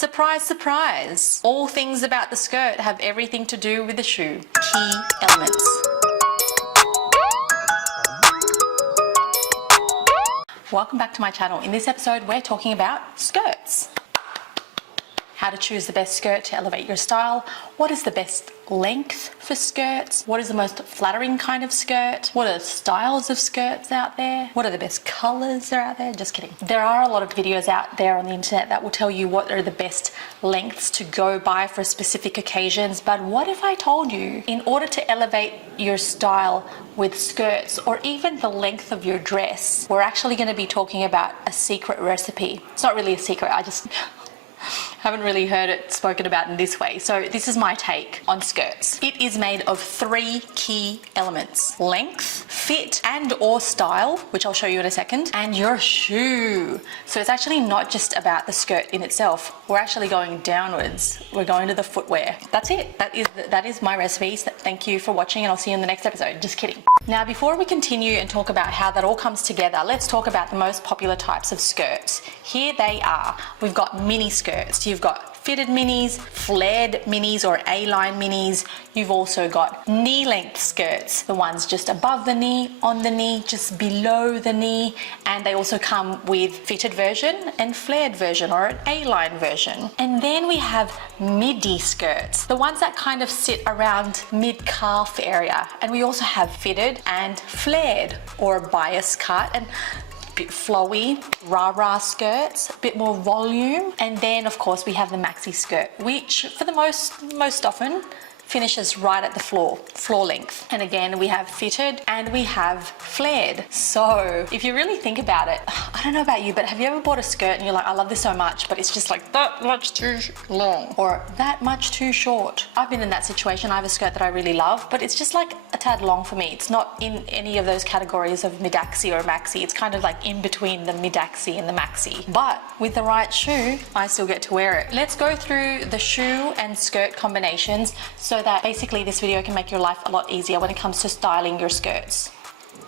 Surprise, surprise! All things about the skirt have everything to do with the shoe. Key elements. Welcome back to my channel. In this episode, we're talking about skirts. How to choose the best skirt to elevate your style. What is the best length for skirts? What is the most flattering kind of skirt? What are the styles of skirts out there? What are the best colors that are out there? Just kidding. There are a lot of videos out there on the internet that will tell you what are the best lengths to go by for specific occasions. But what if I told you, in order to elevate your style with skirts or even the length of your dress, we're actually going to be talking about a secret recipe. It's not really a secret, I just haven't really heard it spoken about in this way. So this is my take on skirts. It is made of 3 key elements: length, fit and or style, which I'll show you in a second, and your shoe. So it's actually not just about the skirt in itself. We're actually going downwards. We're going to the footwear. That's it. That is my recipe. So thank you for watching, and I'll see you in the next episode. Just kidding. Now, before we continue and talk about how that all comes together, let's talk about the most popular types of skirts. Here they are. We've got mini skirts. You've got fitted minis, flared minis or A-line minis. You've also got knee-length skirts, the ones just above the knee, on the knee, just below the knee, and they also come with fitted version and flared version or an A-line version. And then we have midi skirts, the ones that kind of sit around mid-calf area, and we also have fitted and flared or bias cut and bit flowy, rah-rah skirts, a bit more volume. And then of course we have the maxi skirt, which for the most often finishes right at the floor length. And again, we have fitted and we have flared. So if you really think about it, I don't know about you, but have you ever bought a skirt and you're like, I love this so much, but it's just like that much too long or that much too short? I've been in that situation. I have a skirt that I really love, but it's just like a tad long for me. It's not in any of those categories of mid-axi or maxi. It's kind of like in between the mid-axi and the maxi. But with the right shoe, I still get to wear it. Let's go through the shoe and skirt combinations so that basically this video can make your life a lot easier when it comes to styling your skirts.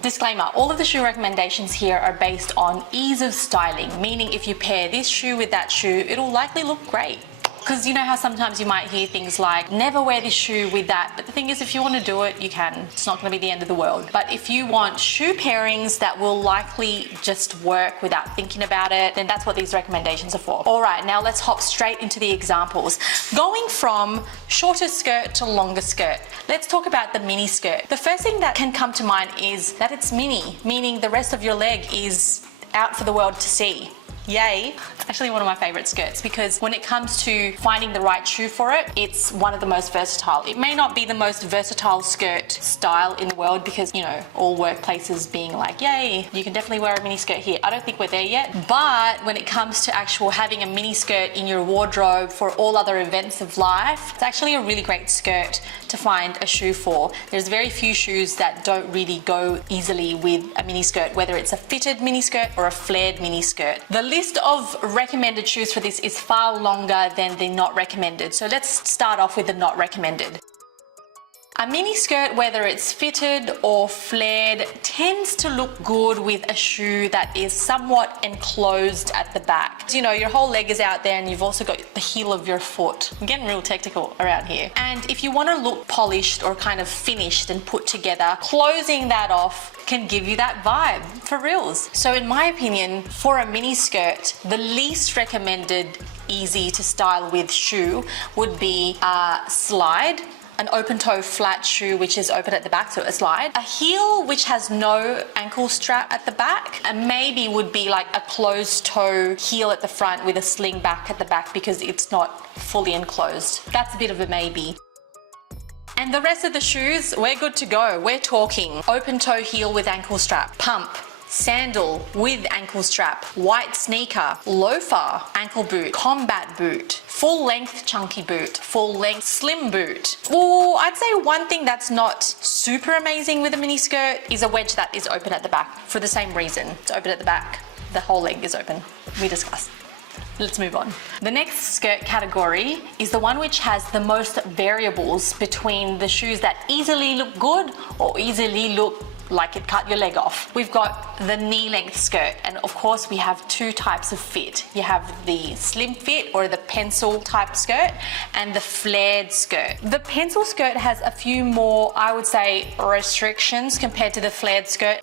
Disclaimer, all of the shoe recommendations here are based on ease of styling, meaning if you pair this shoe with that shoe, it'll likely look great. Because you know how sometimes you might hear things like, never wear this shoe with that. But the thing is, if you want to do it, you can. It's not going to be the end of the world. But if you want shoe pairings that will likely just work without thinking about it, then that's what these recommendations are for. All right, now let's hop straight into the examples. Going from shorter skirt to longer skirt, let's talk about the mini skirt. The first thing that can come to mind is that it's mini, meaning the rest of your leg is out for the world to see. Yay. It's actually one of my favorite skirts because when it comes to finding the right shoe for it, it's one of the most versatile. It may not be the most versatile skirt style in the world because, you know, all workplaces being like, yay, you can definitely wear a mini skirt here. I don't think we're there yet. But when it comes to actual having a mini skirt in your wardrobe for all other events of life, it's actually a really great skirt to find a shoe for. There's very few shoes that don't really go easily with a mini skirt, whether it's a fitted mini skirt or a flared mini skirt. The list of recommended shoes for this is far longer than the not recommended. So let's start off with the not recommended. A mini skirt, whether it's fitted or flared, tends to look good with a shoe that is somewhat enclosed at the back. You know, your whole leg is out there and you've also got the heel of your foot. I'm getting real technical around here. And if you want to look polished or kind of finished and put together, closing that off can give you that vibe, for reals. So in my opinion, for a mini skirt, the least recommended easy to style with shoe would be a slide, an open toe flat shoe which is open at the back, so a slide, a heel which has no ankle strap at the back, and maybe would be like a closed toe heel at the front with a sling back at the back because it's not fully enclosed. That's a bit of a maybe. And the rest of the shoes, we're good to go. We're talking open toe heel with ankle strap, pump, sandal with ankle strap, white sneaker, loafer, ankle boot, combat boot, full length chunky boot, full length slim boot. Well, I'd say one thing that's not super amazing with a mini skirt is a wedge that is open at the back for the same reason. It's open at the back, the whole leg is open. We discussed. Let's move on. The next skirt category is the one which has the most variables between the shoes that easily look good or easily look like it cut your leg off. We've got the knee length skirt, and of course we have two types of fit. You have the slim fit or the pencil type skirt and the flared skirt. The pencil skirt has a few more, I would say, restrictions compared to the flared skirt.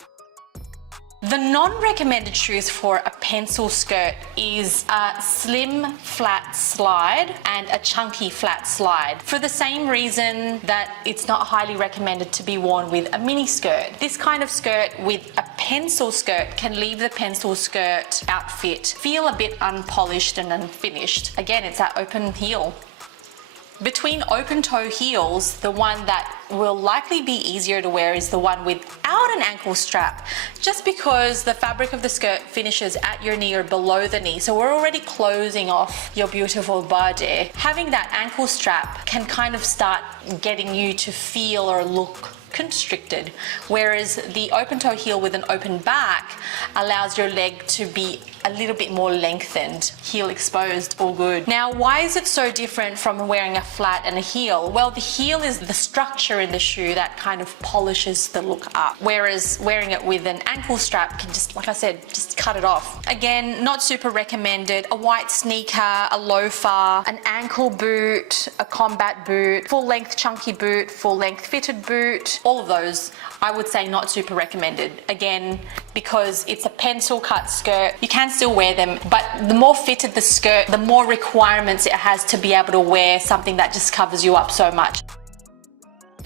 The non-recommended shoes for a pencil skirt is a slim flat slide and a chunky flat slide, for the same reason that it's not highly recommended to be worn with a mini skirt. This kind of skirt with a pencil skirt can leave the pencil skirt outfit feel a bit unpolished and unfinished. Again, it's that open heel. Between open toe heels, the one that will likely be easier to wear is the one without an ankle strap, just because the fabric of the skirt finishes at your knee or below the knee, so we're already closing off your beautiful body. Having that ankle strap can kind of start getting you to feel or look constricted, whereas the open toe heel with an open back allows your leg to be a little bit more lengthened, heel exposed, all good. Now, why is it so different from wearing a flat and a heel? Well, the heel is the structure in the shoe that kind of polishes the look up, whereas wearing it with an ankle strap can just, like I said, just cut it off. Again, not super recommended. A white sneaker, a loafer, an ankle boot, a combat boot, full length chunky boot, full length fitted boot, all of those I would say not super recommended. Again, because it's a pencil cut skirt, you can still wear them, but the more fitted the skirt, the more requirements it has to be able to wear something that just covers you up so much.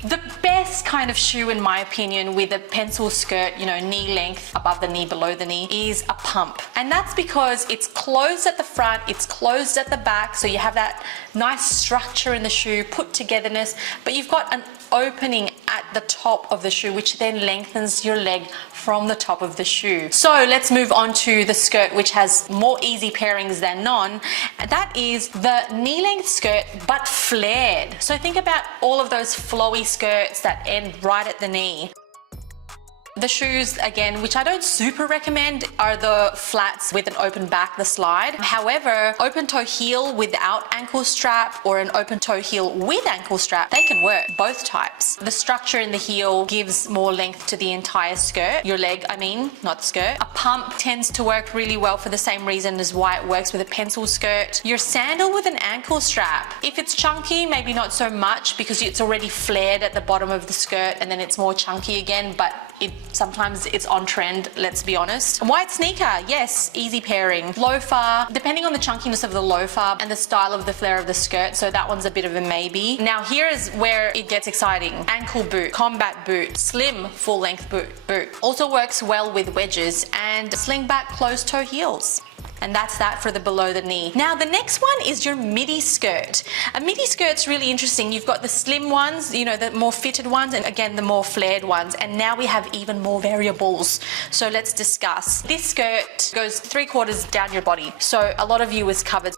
The best kind of shoe, in my opinion, with a pencil skirt, you know, knee length, above the knee, below the knee, is a pump. And that's because it's closed at the front, it's closed at the back, so you have that nice structure in the shoe, put togetherness, but you've got an opening at the top of the shoe, which then lengthens your leg from the top of the shoe. So let's move on to the skirt, which has more easy pairings than none. That is the knee length skirt, but flared. So think about all of those flowy skirts that end right at the knee. The shoes, again, which I don't super recommend, are the flats with an open back, the slide. However, open toe heel without ankle strap or an open toe heel with ankle strap, they can work, both types. The structure in the heel gives more length to the entire skirt, your leg, I mean, not skirt. A pump tends to work really well for the same reason as why it works with a pencil skirt. Your sandal with an ankle strap, if it's chunky, maybe not so much because it's already flared at the bottom of the skirt and then it's more chunky again, but sometimes it's on trend, let's be honest. White sneaker, yes, easy pairing. Loafer, depending on the chunkiness of the loafer and the style of the flare of the skirt, so that one's a bit of a maybe. Now here is where it gets exciting. Ankle boot, combat boot, slim full length boot. Also works well with wedges and sling back closed toe heels. And that's that for the below the knee. Now the next one is your midi skirt. A midi skirt's really interesting. You've got the slim ones, you know, the more fitted ones, and again the more flared ones, and now we have even more variables. So let's discuss. This skirt goes 3/4 down your body, so a lot of you is covered.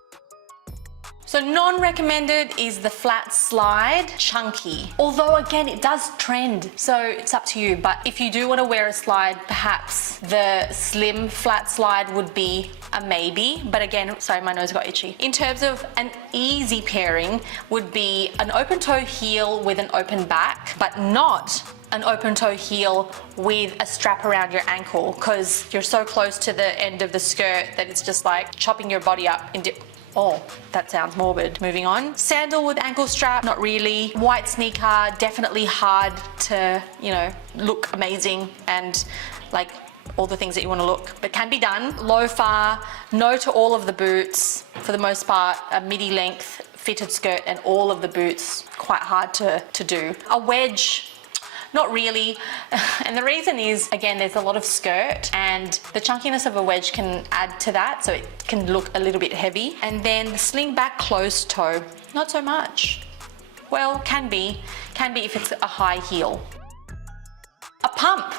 So non-recommended is the flat slide chunky. Although again, it does trend, so it's up to you. But if you do want to wear a slide, perhaps the slim flat slide would be a maybe. But again, sorry, my nose got itchy. In terms of an easy pairing would be an open toe heel with an open back, but not an open toe heel with a strap around your ankle, because you're so close to the end of the skirt that it's just like chopping your body up into... Oh, that sounds morbid. Moving on. Sandal with ankle strap, not really. White sneaker, definitely hard to, you know, look amazing and like all the things that you want to look, but can be done. Loafer, no to all of the boots. For the most part, a midi length fitted skirt and all of the boots, quite hard to do. A wedge, not really. And the reason is, again, there's a lot of skirt and the chunkiness of a wedge can add to that, so it can look a little bit heavy. And then the sling back closed toe, not so much. Well, can be if it's a high heel. A pump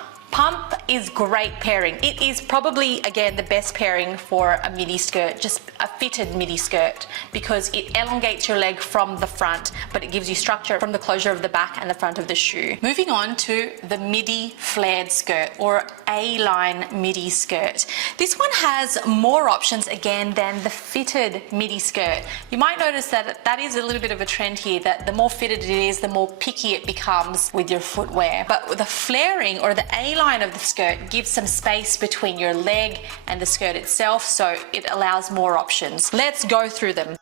is great pairing. It is probably, again, the best pairing for a midi skirt, just a fitted midi skirt, because it elongates your leg from the front, but it gives you structure from the closure of the back and the front of the shoe. Moving on to the midi flared skirt, or A-line midi skirt. This one has more options again than the fitted midi skirt. You might notice that that is a little bit of a trend here, that the more fitted it is, the more picky it becomes with your footwear. But with the flaring or the A-line of the skirt gives some space between your leg and the skirt itself, so it allows more options. Let's go through them.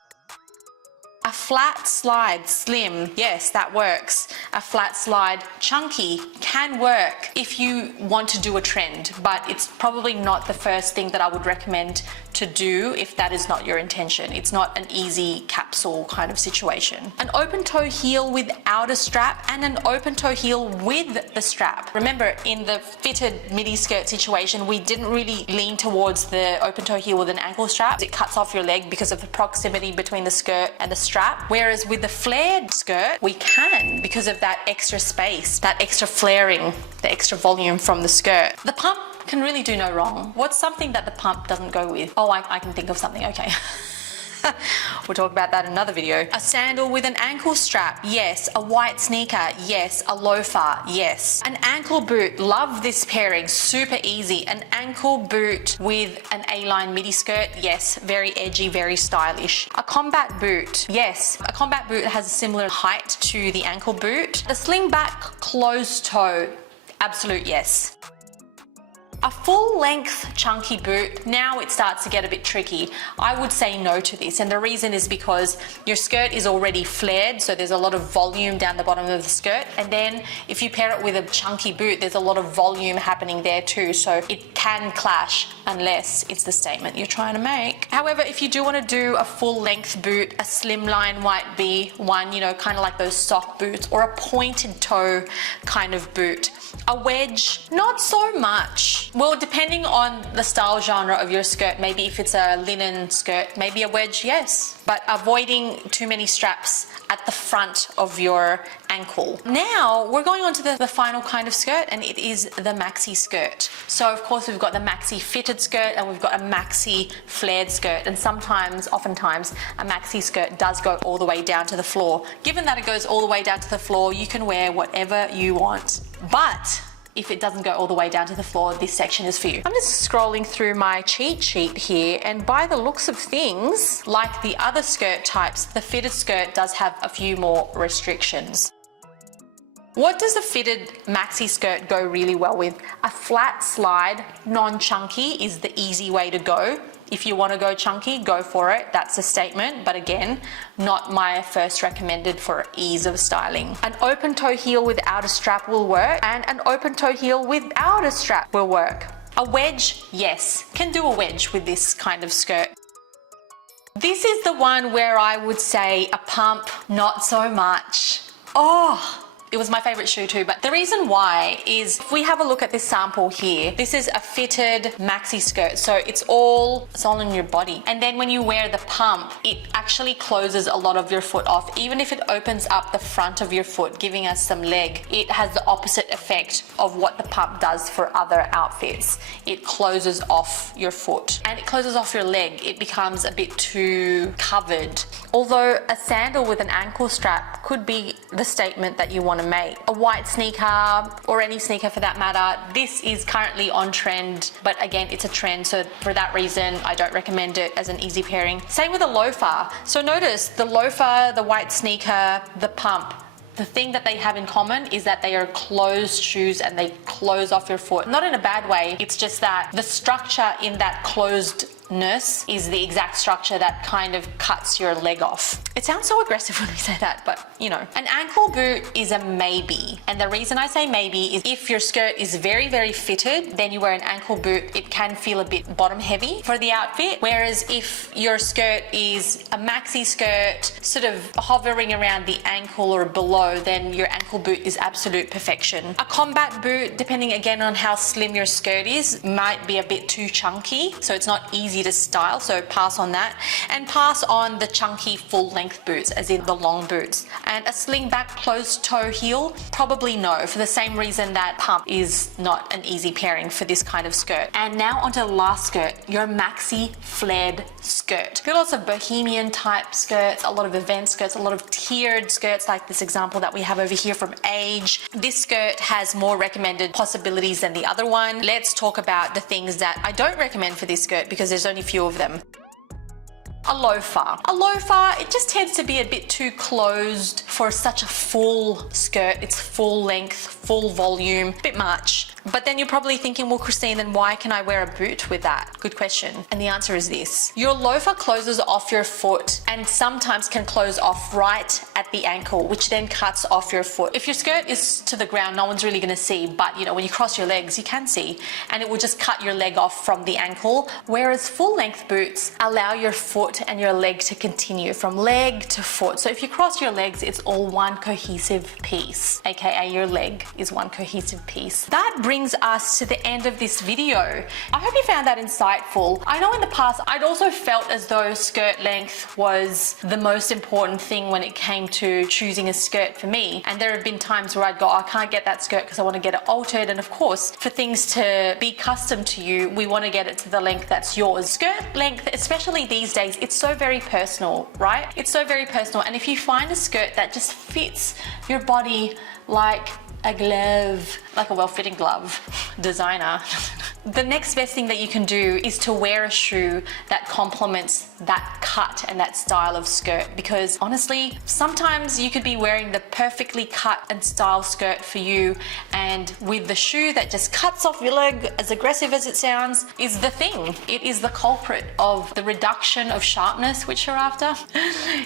A flat slide slim, yes, that works. A flat slide chunky can work if you want to do a trend, but it's probably not the first thing that I would recommend to do if that is not your intention. It's not an easy capsule kind of situation. An open toe heel without a strap and an open toe heel with the strap. Remember, in the fitted midi skirt situation, we didn't really lean towards the open toe heel with an ankle strap. It cuts off your leg because of the proximity between the skirt and the strap. Whereas with the flared skirt, we can, because of that extra space, that extra flaring, the extra volume from the skirt. The pump can really do no wrong. What's something that the pump doesn't go with? Oh, I can think of something, okay. We'll talk about that in another video. A sandal with an ankle strap, yes. A white sneaker, yes. A loafer, yes. An ankle boot, love this pairing, super easy. An ankle boot with an A-line midi skirt, yes. Very edgy, very stylish. A combat boot, yes. A combat boot has a similar height to the ankle boot. A sling back closed toe, absolute yes. A full length chunky boot, now it starts to get a bit tricky. I would say no to this, and the reason is because your skirt is already flared, so there's a lot of volume down the bottom of the skirt, and then if you pair it with a chunky boot, there's a lot of volume happening there too, so it can clash unless it's the statement you're trying to make. However, if you do want to do a full length boot, a slimline might be one, you know, kind of like those sock boots, or a pointed toe kind of boot. A wedge, not so much. Well, depending on the style genre of your skirt, maybe if it's a linen skirt, maybe a wedge, yes. But avoiding too many straps at the front of your ankle. Now, we're going on to the final kind of skirt, and it is the maxi skirt. So, of course, we've got the maxi fitted skirt and we've got a maxi flared skirt. And oftentimes, a maxi skirt does go all the way down to the floor. Given that it goes all the way down to the floor, you can wear whatever you want. But if it doesn't go all the way down to the floor, this section is for you. I'm just scrolling through my cheat sheet here, and by the looks of things, like the other skirt types, the fitted skirt does have a few more restrictions. What does a fitted maxi skirt go really well with? A flat slide, non-chunky is the easy way to go. If you want to go chunky, go for it. That's a statement, but again, not my first recommended for ease of styling. An open toe heel without a strap will work, and an open toe heel without a strap will work. A wedge, yes, can do a wedge with this kind of skirt. This is the one where I would say a pump, not so much. Oh, it was my favorite shoe too, but the reason why is if we have a look at this sample here, this is a fitted maxi skirt, so it's all in your body. And then when you wear the pump, it actually closes a lot of your foot off. Even if it opens up the front of your foot, giving us some leg, it has the opposite effect of what the pump does for other outfits. It closes off your foot and it closes off your leg. It becomes a bit too covered. Although a sandal with an ankle strap could be the statement that you want to make. A white sneaker, or any sneaker for that matter, this is currently on trend, but again, it's a trend, so for that reason, I don't recommend it as an easy pairing. Same with a loafer. So notice the loafer, the white sneaker, the pump. The thing that they have in common is that they are closed shoes and they close off your foot. Not in a bad way, it's just that the structure in that closedness is the exact structure that kind of cuts your leg off. It sounds so aggressive when we say that, but you know. An ankle boot is a maybe. And the reason I say maybe is if your skirt is very, very fitted, then you wear an ankle boot, it can feel a bit bottom heavy for the outfit. Whereas if your skirt is a maxi skirt, sort of hovering around the ankle or below, then your ankle boot is absolute perfection. A combat boot, depending again on how slim your skirt is, might be a bit too chunky, so it's not easy easy to style, so pass on that. And pass on the chunky full length boots, as in the long boots. And a sling back closed toe heel, probably no, for the same reason that pump is not an easy pairing for this kind of skirt. And now onto the last skirt, your maxi flared skirt. There are lots of bohemian type skirts, a lot of event skirts, a lot of tiered skirts like this example that we have over here from Age. This skirt has more recommended possibilities than the other one. Let's talk about the things that I don't recommend for this skirt because there's only a few of them. A loafer. A loafer, it just tends to be a bit too closed for such a full skirt. It's full length, full volume, a bit much. But then you're probably thinking, well, Kristine, then why can I wear a boot with that? Good question. And the answer is this. Your loafer closes off your foot and sometimes can close off right at the ankle, which then cuts off your foot. If your skirt is to the ground, no one's really gonna see, but you know, when you cross your legs, you can see, and it will just cut your leg off from the ankle. Whereas full length boots allow your foot and your leg to continue from leg to foot. So if you cross your legs, it's all one cohesive piece, aka your leg is one cohesive piece. That brings us to the end of this video. I hope you found that insightful. I know in the past I'd also felt as though skirt length was the most important thing when it came to choosing a skirt for me, and there have been times where I'd go, oh, I can't get that skirt because I want to get it altered. And of course, for things to be custom to you, we want to get it to the length that's yours. Skirt length, especially these days, it's so very personal, right? It's so very personal, and if you find a skirt that just fits your body like a glove, like a well-fitting glove, designer. The next best thing that you can do is to wear a shoe that complements that cut and that style of skirt, because honestly, sometimes you could be wearing the perfectly cut and style skirt for you, and with the shoe that just cuts off your leg, as aggressive as it sounds, is the thing. It is the culprit of the reduction of sharpness which you're after.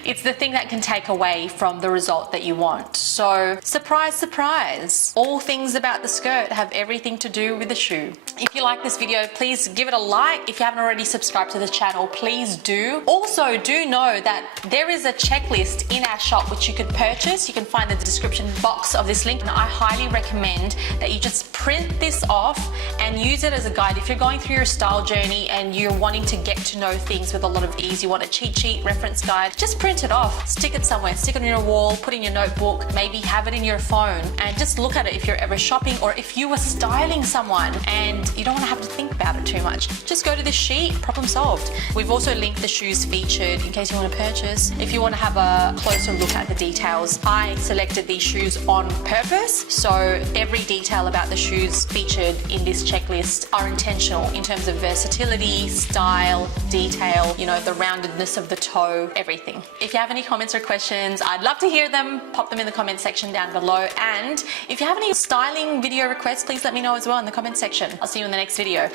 It's the thing that can take away from the result that you want. So surprise, surprise, all things about the skirt have everything to do with the shoe. If you like this video, please give it a like. If you haven't already subscribed to the channel, please do. Also, do know that there is a checklist in our shop which you could purchase. You can find in the description box of this link, and I highly recommend that you just print this off and use it as a guide. If you're going through your style journey and you're wanting to get to know things with a lot of ease, you want a cheat sheet, reference guide, just print it off, stick it somewhere, stick it on your wall, put it in your notebook, maybe have it in your phone, and just look at it if you're ever shopping, or if you were styling someone and you don't want to have to think about it too much. Just go to this sheet, problem solved. We've also linked the shoes featured in case you want to purchase. If you want to have a closer look at the details, I selected these shoes on purpose, so every detail about the shoes featured in this checklist are intentional in terms of versatility, style, detail, you know, the roundedness of the toe, everything. If you have any comments or questions, I'd love to hear them. Pop them in the comment section down below, and if you have any styling video requests, please let me know as well in the comment section. I'll see you in the next video.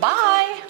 Bye!